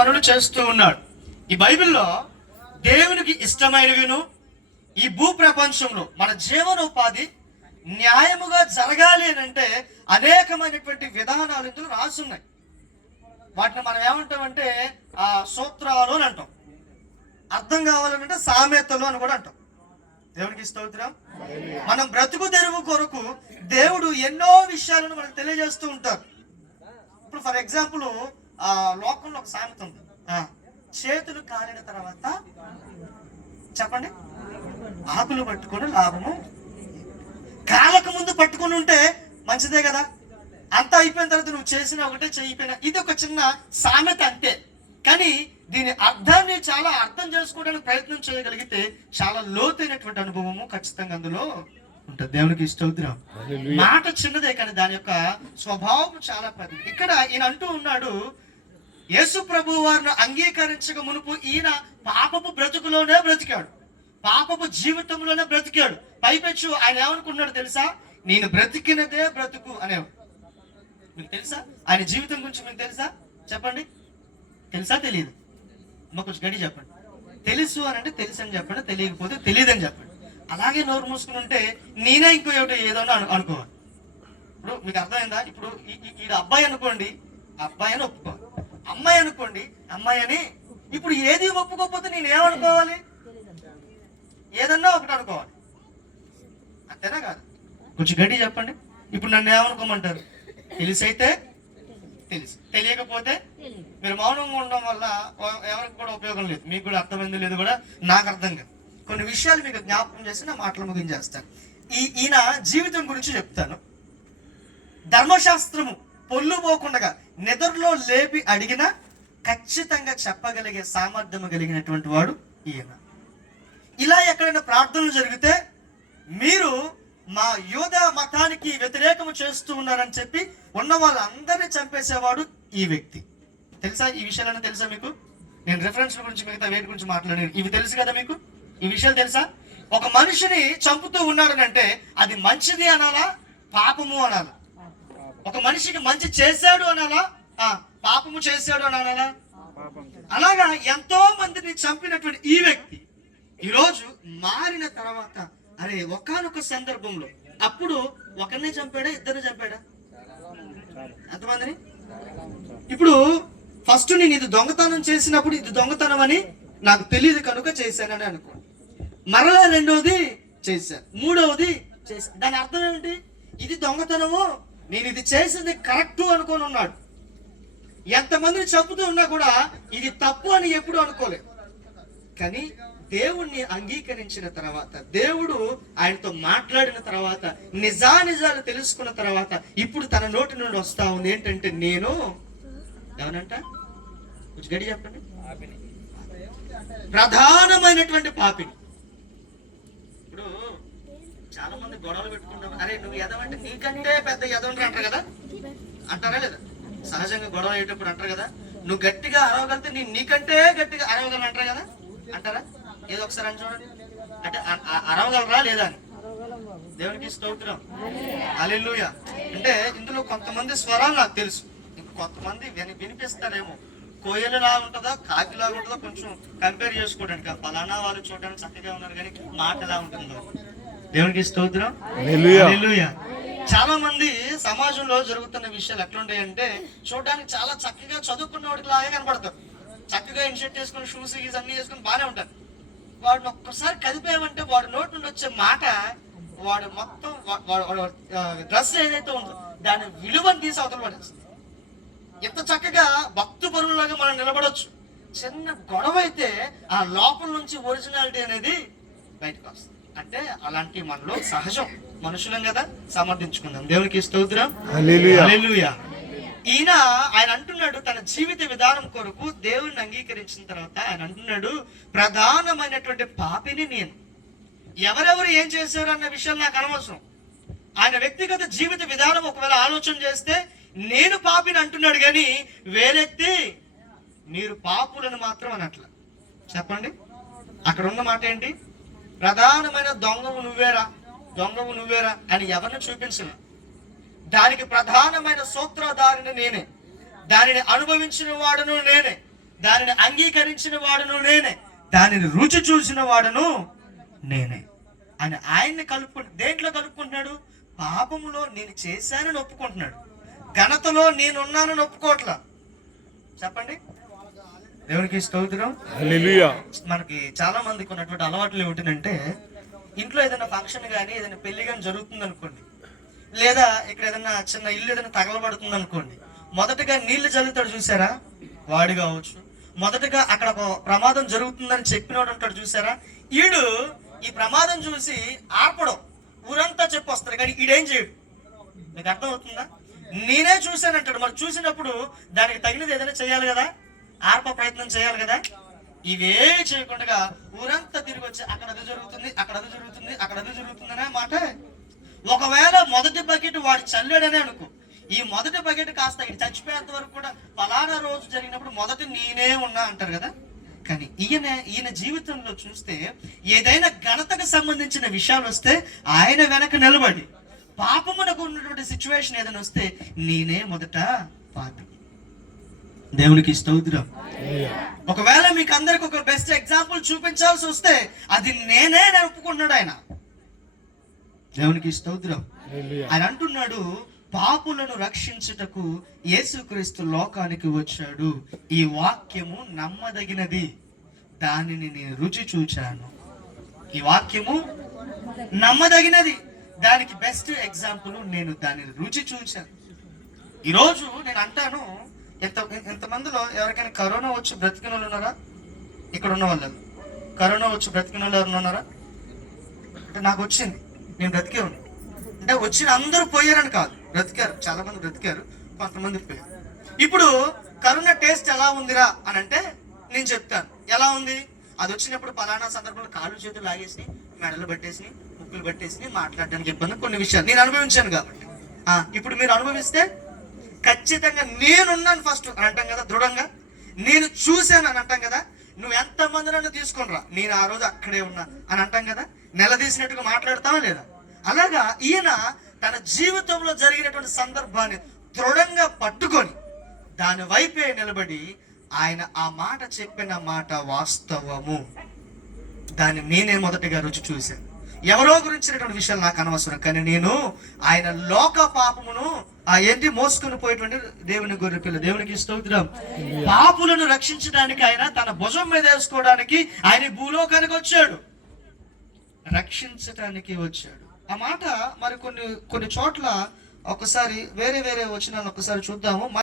పనులు చేస్తూ ఉన్నాడు. ఈ బైబిల్లో దేవునికి ఇష్టమైనవిను ఈ భూ ప్రపంచంలో మన జీవనోపాధి న్యాయముగా జరగాలి అని అంటే అనేకమైనటువంటి విధానాలు ఇందులో రాసున్నాయి. వాటిని మనం ఏమంటామంటే సూత్రాలు అని అంటాం. అర్థం కావాలంటే సామెతలు అని కూడా అంటాం. దేవునికి స్తోత్రం. మనం బ్రతుకు తెరువు కొరకు దేవుడు ఎన్నో విషయాలను మనకు తెలియజేస్తూ ఉంటారు. ఇప్పుడు ఫర్ ఎగ్జాంపుల్ లోకంలో ఒక సామెత ఉంది, చేతులు కాలిన తర్వాత చెప్పండి ఆకులు పట్టుకొని లాభము. కాళ్ళకు ముందు పట్టుకుని ఉంటే మంచిదే కదా, అంతా అయిపోయిన తర్వాత నువ్వు చేసిన ఒకటే చెయ్యిపోయినా. ఇది ఒక చిన్న సామెత అంతే. కానీ దీని అర్థాన్ని చాలా అర్థం చేసుకోవడానికి ప్రయత్నం చేయగలిగితే చాలా లోతైనటువంటి అనుభవము ఖచ్చితంగా అందులో ఉంటుంది. దేవునికి స్తోత్రం. మాట చిన్నదే కానీ దాని యొక్క స్వభావం చాలా పెద్దది. ఇక్కడ ఈయన అంటూ ఉన్నాడు, యేసు ప్రభు వారిని అంగీకరించక మునుపు ఈయన పాపపు బ్రతుకులోనే బ్రతికాడు, పాపపు జీవితంలోనే బ్రతికాడు. పైపెచ్చు ఆయన ఏమనుకున్నాడు తెలుసా? నేను బ్రతికినదే బ్రతుకు అనేవాడు. మీకు తెలుసా ఆయన జీవితం గురించి? మీకు తెలుసా? చెప్పండి. తెలుసా తెలియదు? కొంచెం గడి చెప్పండి. తెలుసు అని అంటే తెలుసు అని చెప్పండి, తెలియకపోతే తెలియదు అని చెప్పండి. అలాగే నోరు మూసుకుని ఉంటే నేనే ఇంకో ఏదో అనుకోవాలి. ఇప్పుడు మీకు అర్థమైందా? ఇప్పుడు ఇది అబ్బాయి అనుకోండి, అబ్బాయి అని ఒప్పుకోవాలి. అమ్మాయి అనుకోండి, అమ్మాయి అని. ఇప్పుడు ఏది ఒప్పుకోకపోతే నేనేమనుకోవాలి? ఏదన్నా ఒకటి అనుకోవాలి, అంతేనా కాదు? కొంచెం గడి చెప్పండి. ఇప్పుడు నన్ను ఏమనుకోమంటారు? తెలిసైతే తెలుసు, తెలియకపోతే మీరు మౌనంగా ఉండడం వల్ల ఎవరికి కూడా ఉపయోగం లేదు. మీకు కూడా అర్థమైంది లేదు కూడా నాకు అర్థం కాదు. కొన్ని విషయాలు మీకు జ్ఞాపకం చేసి నా మాటలు ముగించేస్తాను. ఈయన జీవితం గురించి చెప్తాను. ధర్మశాస్త్రము పొల్లు పోకుండా నిద్రలో లేపి అడిగినా ఖచ్చితంగా చెప్పగలిగే సామర్థ్యం కలిగినటువంటి వాడు ఈయన. ఇలా ఎక్కడైనా ప్రార్థనలు జరిగితే మీరు మా యూద మతానికి వ్యతిరేకము చేస్తూ ఉన్నారని చెప్పి ఉన్న వాళ్ళందరినీ చంపేసేవాడు ఈ వ్యక్తి. తెలుసా? ఈ విషయాలన్నీ తెలుసా మీకు? నేను రెఫరెన్స్ గురించి మిగతా వేటి గురించి మాట్లాడాను. ఇవి తెలుసు కదా మీకు? ఈ విషయాలు తెలుసా? ఒక మనిషిని చంపుతూ ఉన్నాడనంటే అది మంచిది అనాలా, పాపము అనాలా? ఒక మనిషికి మంచి చేశాడు అనాలా, పాపము చేశాడు అని అనాలా? అలాగా ఎంతో మందిని చంపినటువంటి ఈ వ్యక్తి ఈరోజు మారిన తర్వాత అరే ఒకానొక సందర్భంలో అప్పుడు ఒకరినే చంపాడా, ఇద్దరిని చంపాడా? ఎంతమందిని? ఇప్పుడు ఫస్ట్ నేను ఇది దొంగతనం చేసినప్పుడు ఇది దొంగతనం అని నాకు తెలియదు కనుక చేశానని అనుకో. మరలా రెండవది చేశాను, మూడవది చేశాను. దాని అర్థం ఏమిటి? ఇది దొంగతనము, నేను ఇది చేసింది కరెక్ట్ అనుకొని ఉన్నాడు. ఎంతమందిని చంపుతూ ఉన్నా కూడా ఇది తప్పు అని ఎప్పుడు అనుకోలేదు. కానీ దేవుణ్ణి అంగీకరించిన తర్వాత, దేవుడు ఆయనతో మాట్లాడిన తర్వాత, నిజానిజాలు తెలుసుకున్న తర్వాత ఇప్పుడు తన నోటి నుండి వస్తా ఉంది ఏంటంటే నేను ఏమనంట? కొంచెం గడి చెప్పండి. ప్రధానమైనటువంటి పాపిని. ఇప్పుడు చాలా మంది గొడవలు పెట్టుకుంటారు, అరే నువ్వు ఎదవంటే నీకంటే పెద్ద ఎదవంటే అంటారు కదా, అంటారా లేదా? సహజంగా గొడవ అయ్యేటప్పుడు అంటారు కదా, నువ్వు గట్టిగా అరవగలితే నీకంటే గట్టిగా అరవగలను అంటారు కదా, అంటారా? ఏదో ఒకసారి అని చూడండి, అంటే అరవగలరా లేదా అని. దేవునికి స్తోత్రం, హల్లెలూయా. అంటే ఇందులో కొంతమంది స్వరాలు నాకు తెలుసు, ఇంకొంతమంది వినిపిస్తారేమో. కోయలులా ఉంటుందా, కాకిలాగా ఉంటుందా కొంచెం కంపేర్ చేసుకోవడానికి. ఫలానా వాళ్ళు చూడడానికి చక్కగా ఉన్నారు కానీ మాట ఎలా ఉంటుందో. దేవునికి స్తోత్రం, హల్లెలూయా. చాలా మంది సమాజంలో జరుగుతున్న విషయాలు ఎట్లుంటాయంటే చూడడానికి చాలా చక్కగా చదువుకున్న వాడికి లాగే కనపడతారు. చక్కగా ఇన్షర్ట్ చేసుకుని షూస్ గీస్ అన్ని చేసుకుని బాగానే ఉంటారు. వాడిని ఒక్కసారి కదిపేయమంటే వాడి నోటి నుండి వచ్చే మాట, వాడు మొత్తం డ్రెస్ ఏదైతే ఉందో దాని విలువని తీసి అవతల పడేస్తుంది. ఎంత చక్కగా భక్తు పరువులాగా మనం నిలబడొచ్చు, చిన్న గొడవ అయితే ఆ లోపల నుంచి ఒరిజినాలిటీ అనేది బయటకు వస్తుంది. అంటే అలాంటి మనలో సహజం, మనుషులం కదా, సమర్థించుకుందాం. దేవునికి స్తోత్రం, హల్లెలూయా. ఆయన అంటున్నాడు తన జీవిత విధానం కొరకు దేవుణ్ణి అంగీకరించిన తర్వాత ఆయన అంటున్నాడు, ప్రధానమైనటువంటి పాపిని నేను. ఎవరెవరు ఏం చేశారు అన్న విషయాలు నాకు అనవసరం. ఆయన వ్యక్తిగత జీవిత విధానం ఒకవేళ ఆలోచన చేస్తే నేను పాపిని అంటున్నాడు, కానీ వేరెత్తి మీరు పాపులను మాత్రం అనట్ల. చెప్పండి, అక్కడ ఉన్న మాట ఏంటి? ప్రధానమైన దొంగవు నువ్వేరా, దొంగవు నువ్వేరా అని ఎవరిని చూపించను. దానికి ప్రధానమైన సూత్రధారిని నేనే, దానిని అనుభవించిన వాడును నేనే, దానిని అంగీకరించిన వాడును నేనే, దానిని రుచి చూసిన వాడును నేనే అని ఆయన్ని దేంట్లో కలుపుకుంటున్నాడు? పాపములో నేను చేశానని ఒప్పుకుంటున్నాడు, ఘనతలో నేనున్నానని ఒప్పుకోవట్లా. చెప్పండి, దేవునికి స్తోత్రం. హల్లెలూయా. మనకి చాలా మందికి ఉన్నటువంటి అలవాట్లు ఏమిటంటే, ఇంట్లో ఏదైనా ఫంక్షన్ కానీ ఏదైనా పెళ్లి కానీ జరుగుతుంది అనుకోండి, లేదా ఇక్కడ ఏదైనా చిన్న ఇల్లు ఏదైనా తగలబడుతుంది అనుకోండి, మొదటగా నీళ్లు జల్లుతాడు చూసారా, వాడు కావచ్చు. మొదటగా అక్కడ ఒక ప్రమాదం జరుగుతుందని చెప్పినోడు ఉంటాడు చూసారా, ఈడు ఈ ప్రమాదం చూసి ఆపడం, ఊరంతా చెప్పొస్తాడు, కానీ ఈడేం చేయడు. మీకు అర్థం అవుతుందా? నేనే చూశానంటాడు. మరి చూసినప్పుడు దానికి తగినది ఏదైనా చేయాలి కదా, ఆర్ప ప్రయత్నం చేయాలి కదా. ఇవేవి చేయకుండా ఊరంతా తిరిగి వచ్చి అక్కడ అది జరుగుతుంది, అక్కడ అది జరుగుతుంది, అక్కడ అది జరుగుతుంది అనే మాట. ఒకవేళ మొదటి బకెట్ వాడు చల్లాడనే అనుకో, ఈ మొదటి బకెట్ కాస్త ఇటు చచ్చిపోయేంత వరకు కూడా ఫలానా రోజు జరిగినప్పుడు మొదటి నేనే ఉన్నా అంటారు కదా. కానీ ఈయన జీవితంలో చూస్తే ఏదైనా ఘనతకు సంబంధించిన విషయాలు వస్తే ఆయన వెనక నిలబడి, పాపమునకు ఉన్నటువంటి సిచ్యువేషన్ ఏదైనా వస్తే నేనే మొదట పాపి. దేవునికి స్తోత్రం. ఒకవేళ మీకు అందరికి ఒక బెస్ట్ ఎగ్జాంపుల్ చూపించాల్సి వస్తే అది నేనే ఒప్పుకున్నాడు ఆయన. దేవునికి స్తోత్రం. ఆయన అంటున్నాడు, పాపులను రక్షించుటకు యేసుక్రీస్తు లోకానికి వచ్చాడు, ఈ వాక్యము నమ్మదగినది, దానిని నేను రుచి చూచాను. ఈ వాక్యము నమ్మదగినది, దానికి బెస్ట్ ఎగ్జాంపుల్ నేను దానిని రుచి చూచాను. ఈరోజు నేను అంటాను, ఎంతమందిలో ఎవరికైనా కరోనా వచ్చి బ్రతికిన వాళ్ళు ఉన్నారా? ఇక్కడ ఉన్న వాళ్ళు కరోనా వచ్చి బ్రతికిన వాళ్ళు ఎవరైనా ఉన్నారా? అంటే నాకు వచ్చింది, నేను బ్రతికే ఉన్నా. అంటే వచ్చిన అందరూ పోయారని కాదు, బ్రతికారు, చాలా మంది బ్రతికారు, కొంతమంది పోయారు. ఇప్పుడు కరోనా టేస్ట్ ఎలా ఉందిరా అని అంటే నేను చెప్తాను, ఎలా ఉంది. అది వచ్చినప్పుడు పలానా సందర్భంలో కాళ్ళు చేతులు లాగేసి, మెడలు పట్టేసి, ముక్కులు పట్టేసి మాట్లాడడానికి ఇబ్బంది, కొన్ని విషయాలు నేను అనుభవించాను కాబట్టి. ఇప్పుడు మీరు అనుభవిస్తే ఖచ్చితంగా నేనున్నాను ఫస్ట్ అని అంటాం కదా, దృఢంగా నేను చూశాను అని అంటాం కదా. నువ్వు ఎంతమంది నన్ను తీసుకుని రా, నేను ఆ రోజు అక్కడే ఉన్నా అని అంటాం కదా. నిలదీసినట్టుగా మాట్లాడతావా లేదా? అలాగా ఈయన తన జీవితంలో జరిగినటువంటి సందర్భాన్ని దృఢంగా పట్టుకొని దాని వైపే నిలబడి, ఆయన ఆ మాట చెప్పిన మాట వాస్తవము, దాన్ని నేనే మొదటిగా రుచి చూశాను. ఎవరో గురించినటువంటి విషయాలు నాకు అనవసరం, కానీ నేను ఆయన లోక పాపమును మోసుకొని పోయేటువంటి దేవుని గొర్రెపిల్ల. దేవునికి స్తోత్రం. పాపులను రక్షించడానికి ఆయన తన భుజం మీద వేసుకోవడానికి ఆయన భూలోకానికి వచ్చాడు, రక్షించడానికి వచ్చాడు. ఆ మాట మరి కొన్ని చోట్ల ఒకసారి వేరే వచనాలను ఒకసారి చూద్దాము.